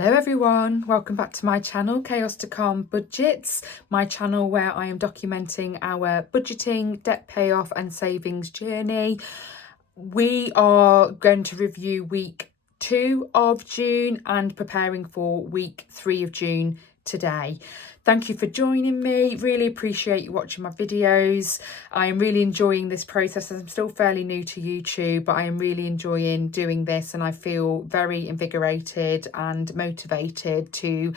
Hello everyone, welcome back to my channel, Chaos to Calm Budgets, my channel where I am documenting our budgeting, debt payoff and savings journey. We are going to review week 2 of June and preparing for week 3 of June today. Thank you for joining me. Really appreciate you watching my videos. I am really enjoying this process. I'm still fairly new to YouTube, but I am really enjoying doing this and I feel very invigorated and motivated to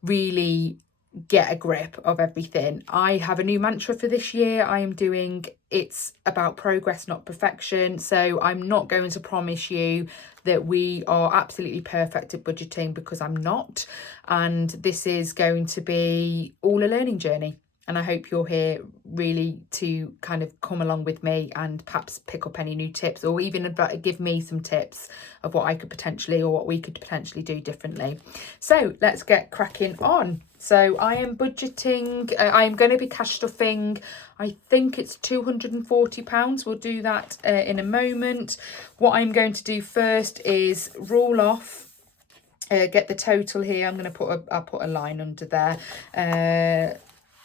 really get a grip of everything. I have a new mantra for this year. I am doing it's about progress, not perfection. So I'm not going to promise you that we are absolutely perfect at budgeting, because I'm not. And this is going to be all a learning journey. And I hope you're here really to kind of come along with me and perhaps pick up any new tips, or even give me some tips of what I could potentially, or what we could potentially do differently. So let's get cracking on. So I am budgeting, I'm going to be cash stuffing, I think it's £240. We'll do that in a moment. What I'm going to do first is rule off, get the total here. I'm going to I'll put a line under there,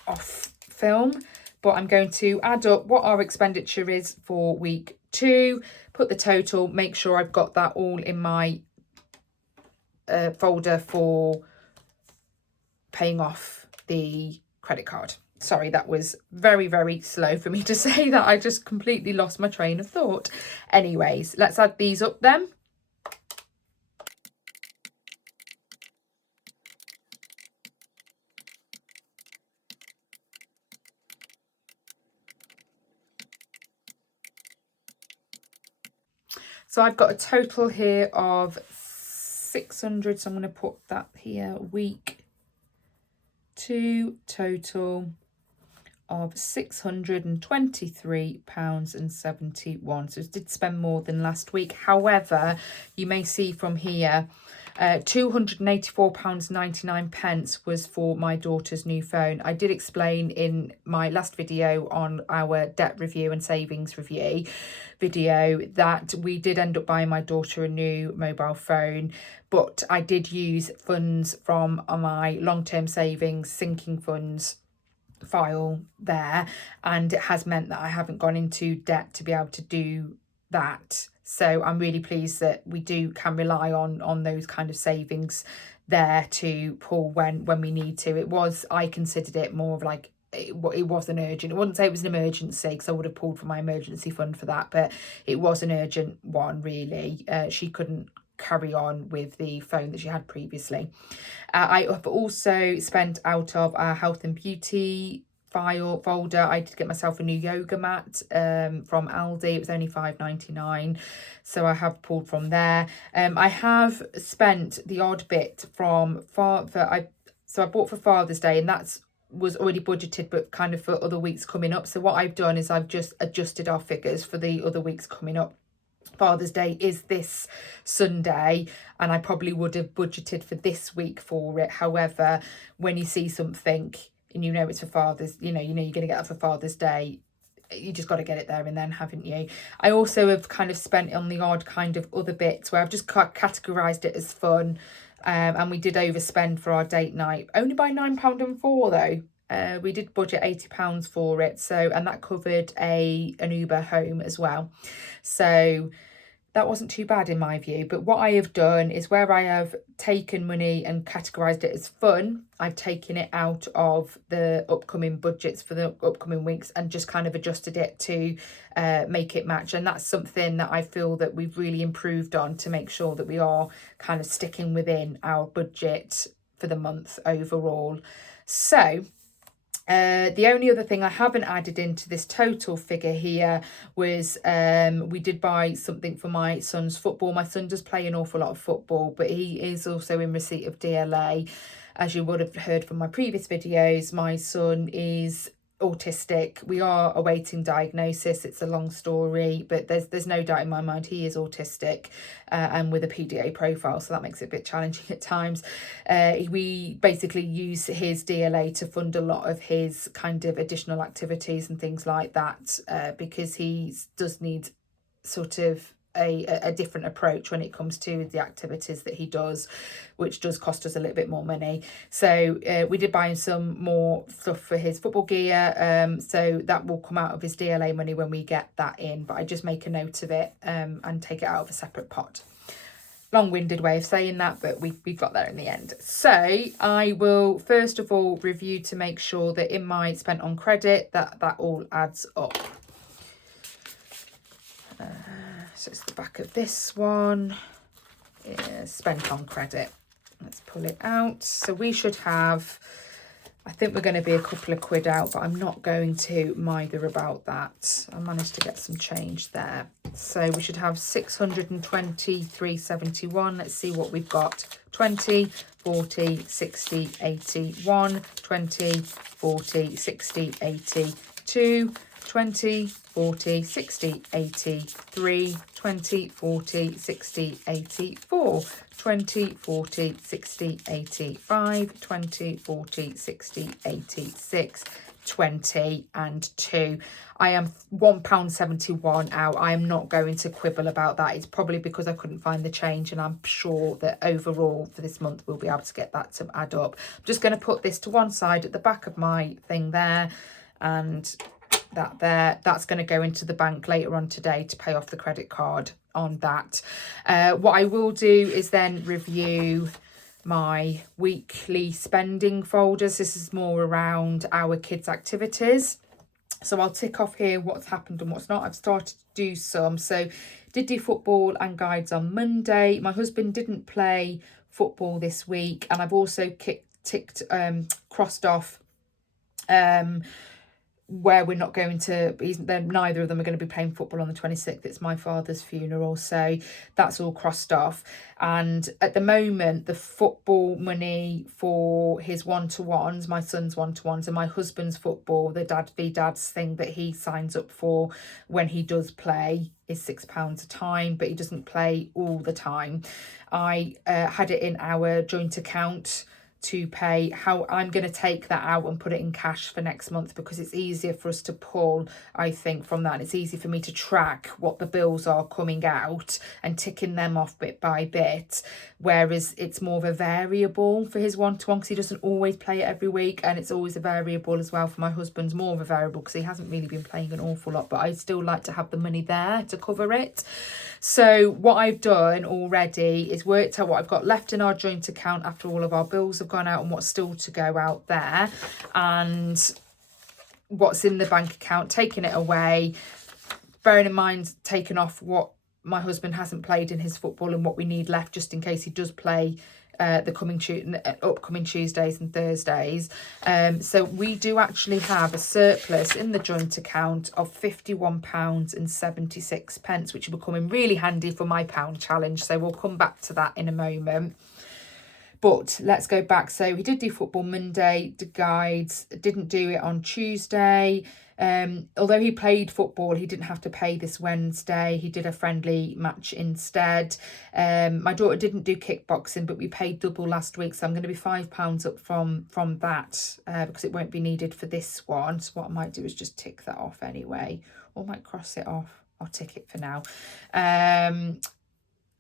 off film, but I'm going to add up what our expenditure is for week 2, put the total, make sure I've got that all in my folder for paying off the credit card. Sorry, that was very, very slow for me to say that. I just completely lost my train of thought. Anyways, let's add these up then. So I've got a total here of 600. So I'm going to put that here, week 2 total of £623.71. So it did spend more than last week. However, you may see from here, £284.99 was for my daughter's new phone. I did explain in my last video on our debt review and savings review video that we did end up buying my daughter a new mobile phone, but I did use funds from my long-term savings sinking funds file there, and it has meant that I haven't gone into debt to be able to do that. So I'm really pleased that we can rely on those kind of savings there to pull when we need to. I considered it more of like, it wasn't urgent. I wouldn't say it was an emergency, because I would have pulled from my emergency fund for that, but it was an urgent one really. She couldn't carry on with the phone that she had previously. I have also spent out of our health and beauty folder. I did get myself a new yoga mat from Aldi. It was only £5.99, so I have pulled from there. I have spent the odd bit from I bought for Father's Day, and was already budgeted, but kind of for other weeks coming up. So what I've done is I've just adjusted our figures for the other weeks coming up. Father's Day is this Sunday, and I probably would have budgeted for this week for it. However, when you see something and you know it's for Father's, you know you're going to get that for Father's Day, you just got to get it there and then, haven't you? I also have kind of spent on the odd kind of other bits where I've just categorised it as fun, and we did overspend for our date night, only by £9.04 though. We did budget £80 for it, so, and that covered an Uber home as well, so that wasn't too bad in my view. But what I have done is, where I have taken money and categorised it as fun, I've taken it out of the upcoming budgets for the upcoming weeks and just kind of adjusted it to make it match. And that's something that I feel that we've really improved on, to make sure that we are kind of sticking within our budget for the month overall. So the only other thing I haven't added into this total figure here was we did buy something for my son's football. My son does play an awful lot of football, but he is also in receipt of DLA. As you would have heard from my previous videos, my son is autistic. We are awaiting diagnosis. It's a long story, but there's no doubt in my mind he is autistic, and with a PDA profile, so that makes it a bit challenging at times. We basically use his DLA to fund a lot of his kind of additional activities and things like that, because he does need sort of a different approach when it comes to the activities that he does, which does cost us a little bit more money. So we did buy him some more stuff for his football gear, so that will come out of his DLA money when we get that in, but I just make a note of it and take it out of a separate pot. Long-winded way of saying that, but we got there in the end. So I will first of all review to make sure that in my spent on credit that all adds up. So it's the back of this one, spent on credit. Let's pull it out. So we should have, I think we're going to be a couple of quid out, but I'm not going to mither about that. I managed to get some change there. So we should have 623.71. Let's see what we've got. 20, 40, 60, 80, 1, 20, 40, 60, 80, 2, 20, 40, 60, 80, 3, 20, 40, 60, 80, 4, 20, 40, 60, 80, 5, 20, 40, 60, 80, 6, 20 and 2. I am £1.71 out. I am not going to quibble about that. It's probably because I couldn't find the change, and I'm sure that overall for this month we'll be able to get that to add up. I'm just going to put this to one side at the back of my thing there, and that's going to go into the bank later on today to pay off the credit card on that. What I will do is then review my weekly spending folders. This is more around our kids' activities. So I'll tick off here what's happened and what's not. I've started to do some. So did do football and guides on Monday. My husband didn't play football this week, and I've also crossed off where we're not going to, neither of them are going to be playing football on the 26th. It's my father's funeral, so that's all crossed off. And at the moment, the football money for his one-to-ones, my son's one-to-ones, and my husband's football, the dad v dads thing that he signs up for when he does play, is £6 a time, but he doesn't play all the time. I had it in our joint account to pay. How I'm going to take that out and put it in cash for next month, because it's easier for us to pull, I think, from that. And it's easy for me to track what the bills are coming out and ticking them off bit by bit, whereas it's more of a variable for his one-to-one, because he doesn't always play it every week, and it's always a variable as well for my husband's, more of a variable because he hasn't really been playing an awful lot, but I still like to have the money there to cover it. So what I've done already is worked out what I've got left in our joint account after all of our bills have gone out and what's still to go out there, and what's in the bank account, taking it away, bearing in mind taking off what my husband hasn't played in his football and what we need left just in case he does play the upcoming Tuesdays and Thursdays. So we do actually have a surplus in the joint account of £51.76, which will come in really handy for my pound challenge. So we'll come back to that in a moment. But let's go back. So he did do football Monday, the guides, didn't do it on Tuesday. Although he played football, he didn't have to pay this Wednesday. He did a friendly match instead. My daughter didn't do kickboxing, but we paid double last week. So I'm going to be £5 up from that because it won't be needed for this one. So what I might do is just tick that off anyway, or I might cross it off. I'll tick it for now.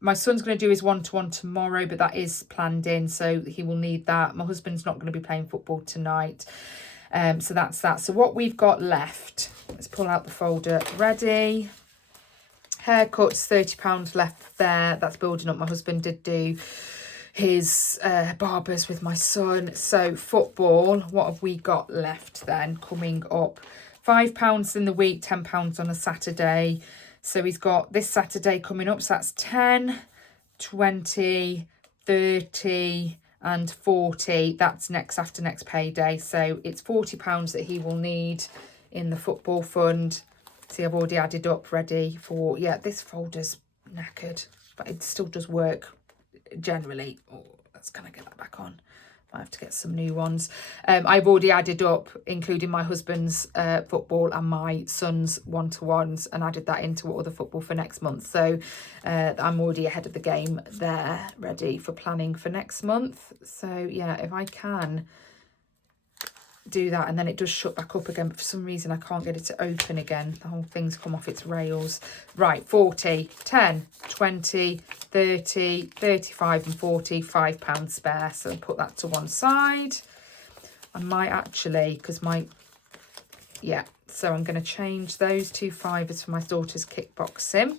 My son's going to do his one-to-one tomorrow, but that is planned in, so he will need that. My husband's not going to be playing football tonight. So that's that. So what we've got left, let's pull out the folder ready. Haircuts, £30 left there. That's building up. My husband did do his barbers with my son. So football, what have we got left then coming up? £5 in the week, £10 on a Saturday. So he's got this Saturday coming up, so that's 10, 20, 30 and 40. That's after next payday. So it's £40 that he will need in the football fund. See, I've already added up ready for, yeah, this folder's knackered, but it still does work generally. Oh, can I get that back on? I have to get some new ones. I've already added up, including my husband's football and my son's one-to-ones, and added that into other football for next month. So I'm already ahead of the game there, ready for planning for next month. So yeah, if I can do that, and then it does shut back up again, but for some reason I can't get it to open again. The whole thing's come off its rails. Right, 40, 10, 20, 30, 35 and 40, £5 spare. So I'll put that to one side. I might actually, because yeah, so I'm going to change those 2 fivers for my daughter's kickboxing.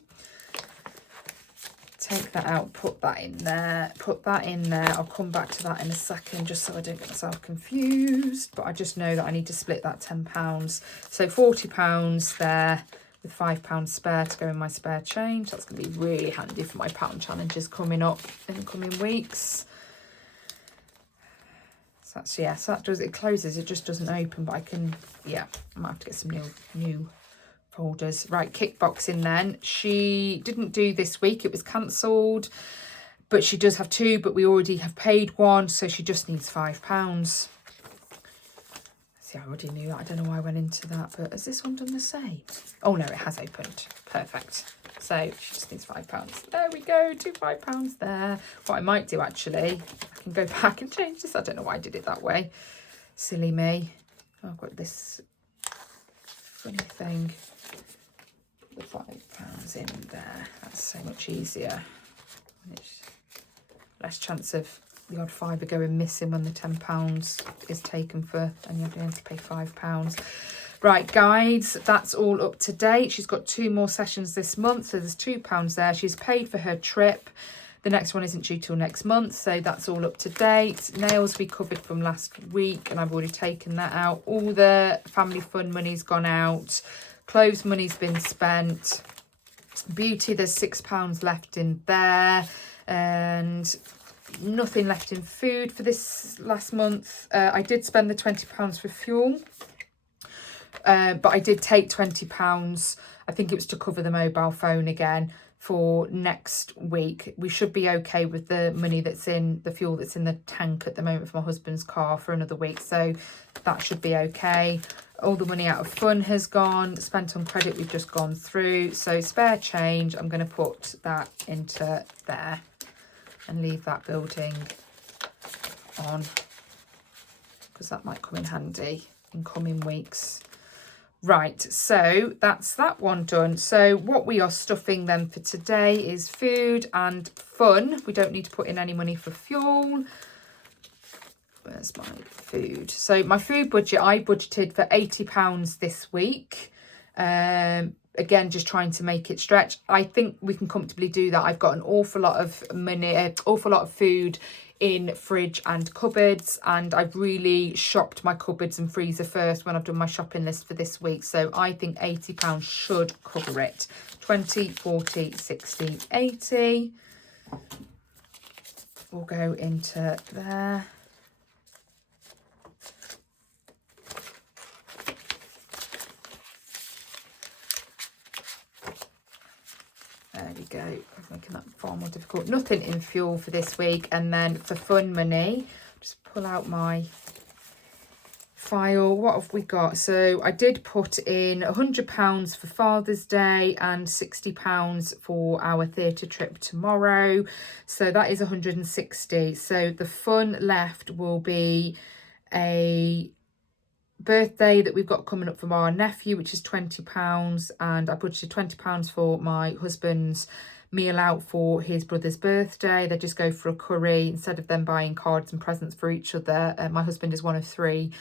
Take that out, put that in there, put that in there. I'll come back to that in a second just so I don't get myself confused. But I just know that I need to split that £10. So £40 there with £5 spare to go in my spare change. That's going to be really handy for my pound challenges coming up in the coming weeks. So that's, yeah, so that does, it closes, it just doesn't open, but I can, yeah, I might have to get some new folders. Right, kickboxing then. She didn't do this week, it was cancelled, but she does have 2, but we already have paid 1, so she just needs £5. See, I already knew that. I don't know why I went into that, but has this one done the same? Oh no, it has opened. Perfect. So she just needs £5. There we go, 2 £5 there. What I might do actually, I can go back and change this. I don't know why I did it that way. Silly me. Oh, I've got this funny thing. The £5 in there. That's so much easier. It's less chance of the odd fiver going missing when the £10 is taken for, and you're going to pay £5. Right, guides, that's all up to date. She's got 2 more sessions this month, so there's £2 there. She's paid for her trip. The next one isn't due till next month, so that's all up to date. Nails we covered from last week, and I've already taken that out. All the family fun money's gone out. Clothes money's been spent. Beauty, there's £6 left in there, and nothing left in food for this last month. I did spend the £20 for fuel. But I did take £20, I think it was to cover the mobile phone again for next week. We should be okay with the money that's in, the fuel that's in the tank at the moment for my husband's car for another week. So that should be okay. All the money out of fun has gone. Spent on credit we've just gone through. So spare change, I'm going to put that into there and leave that building on, because that might come in handy in coming weeks. Right, so that's that one done. So what we are stuffing then for today is food and fun. We don't need to put in any money for fuel. Where's my food? So my food budget, I budgeted for £80 this week. Again, just trying to make it stretch. I think we can comfortably do that. I've got an awful lot of money, awful lot of food in fridge and cupboards, and I've really shopped my cupboards and freezer first when I've done my shopping list for this week. So I think £80 should cover it. 20, 40, 60, 80 will go into there. There we go. I'm making that far more difficult. Nothing in fuel for this week. And then for fun money, just pull out my file. What have we got? So I did put in £100 for Father's Day and £60 for our theatre trip tomorrow. So that is 160. So the fun left will be a birthday that we've got coming up from our nephew, which is £20, and I budgeted £20 for my husband's meal out for his brother's birthday. They just go for a curry instead of them buying cards and presents for each other. My husband is one of 3.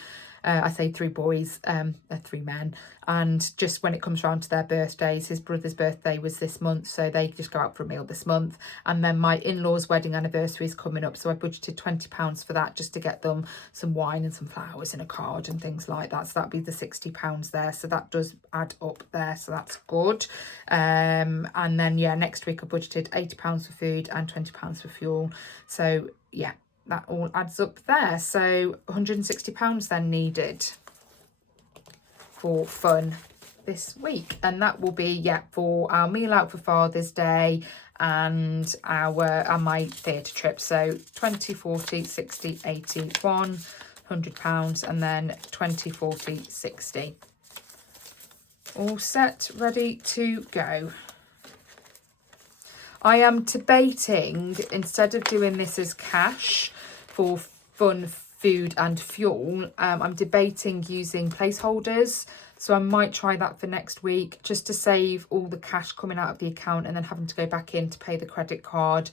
I say 3 boys, 3 men, and just when it comes around to their birthdays, his brother's birthday was this month, so they just go out for a meal this month. And then my in-laws' wedding anniversary is coming up, so I budgeted £20 for that, just to get them some wine and some flowers and a card and things like that. So that'd be the £60 there, so that does add up there, so that's good. And then yeah, next week I budgeted £80 for food and £20 for fuel, so yeah, that all adds up there. So £160 then needed for fun this week, and that will be, yeah, for our meal out for Father's Day and my theatre trip. So 20, 40, 60, 80, £100, and then 20, 40, 60. All set, ready to go. I am debating, instead of doing this as cash for fun food and fuel. I'm debating using placeholders, so I might try that for next week, just to save all the cash coming out of the account and then having to go back in to pay the credit card.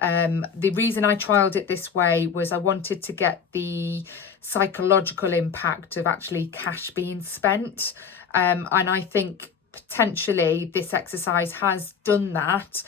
The reason I trialled it this way was I wanted to get the psychological impact of actually cash being spent, and I think potentially this exercise has done that.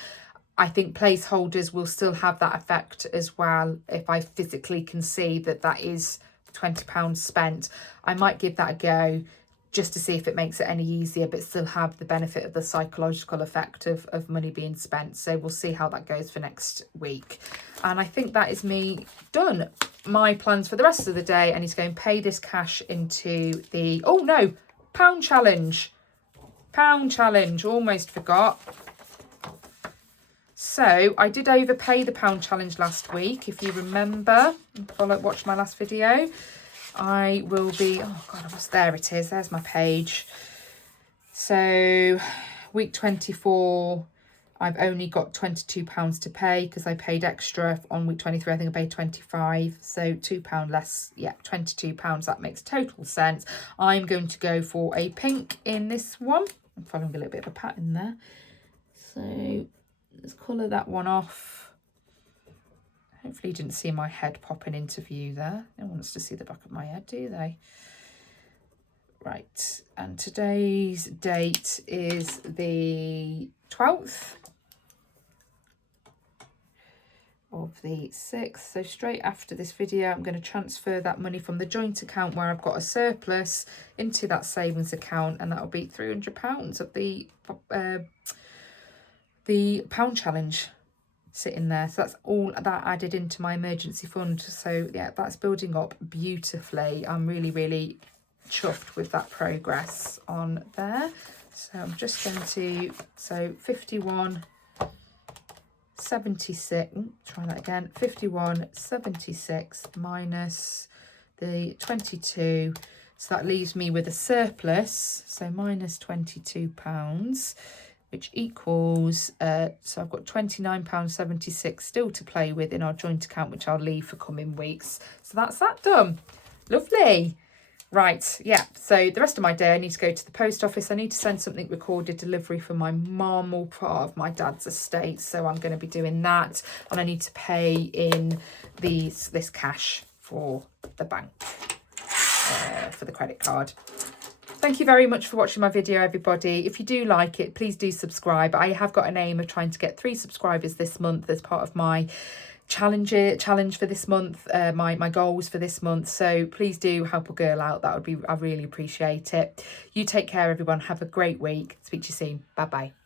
I think placeholders will still have that effect as well. If I physically can see that that is £20 spent, I might give that a go just to see if it makes it any easier, but still have the benefit of the psychological effect of money being spent. So we'll see how that goes for next week. And I think that is me done. My plans for the rest of the day, I need to go and pay this cash into the, oh no, pound challenge. Pound challenge, almost forgot. So I did overpay the pound challenge last week, if you remember, watch my last video. I will be, oh God, there it is, there's my page. So week 24, I've only got £22 to pay because I paid extra on week 23. I think I paid 25, so £2 less. Yeah, £22. That makes total sense. I'm going to go for a pink in this one. I'm following a little bit of a pattern there. So let's colour that one off. Hopefully you didn't see my head popping into view there. No one wants to see the back of my head, do they? Right, and today's date is the 12th of the 6th. So straight after this video, I'm going to transfer that money from the joint account where I've got a surplus into that savings account, and that'll be £300 of the pound challenge sitting there. So that's all that added into my emergency fund. So yeah, that's building up beautifully. I'm really, really chuffed with that progress on there. So I'm just going to, so 51.76, try that again, 51.76 minus the 22. So that leaves me with a surplus, so minus £22, which equals, so I've got £29.76 still to play with in our joint account, which I'll leave for coming weeks. So that's that done. Lovely. Right, yeah, so the rest of my day I need to go to the post office. I need to send something recorded delivery for my mum, or part of my dad's estate, so I'm going to be doing that. And I need to pay in this cash for the bank, for the credit card. Thank you very much for watching my video, everybody. If you do like it, please do subscribe. I have got an aim of trying to get 3 subscribers this month as part of my challenge for this month, my goals for this month. So please do help a girl out. That would be, I really appreciate it. You take care, everyone. Have a great week. Speak to you soon. Bye bye.